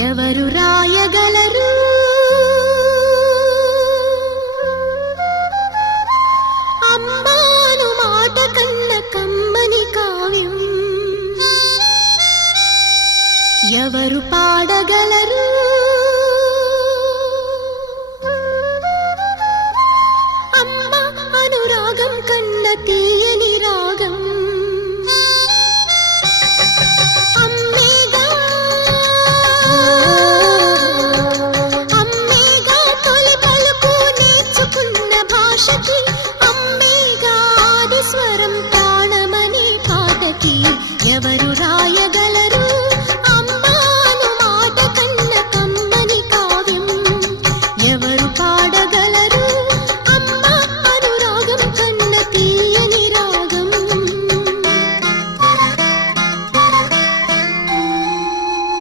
ఎవరు రాయగలరు అమ్మాను మాట కన్న కమ్మని కావ్యం ఎవరు పాడగలరు అమ్మ అనురాగం కన్న